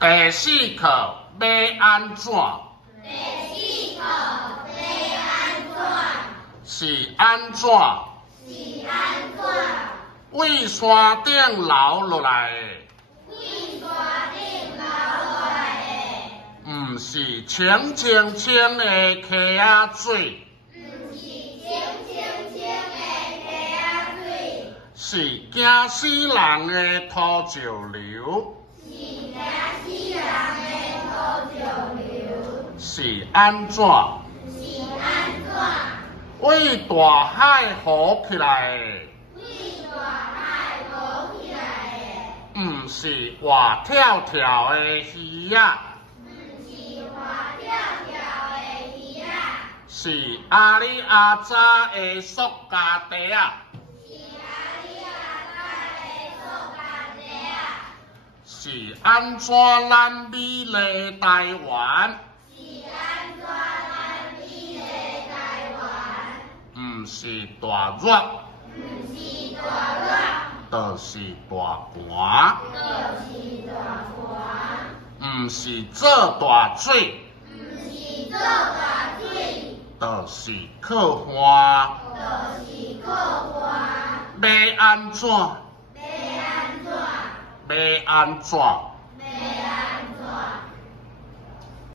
第四课要安怎？是安怎？为山顶流落来的，毋是清清清的溪仔水。是惊死人的土石流，是安怎？为大海浮起来的，毋是活跳跳的鱼仔，是阿里阿扎的塑胶袋仔。是安怎咱美丽台湾？毋是大热，就是大寒。毋是做大水，就是靠花。要安怎？要安怎？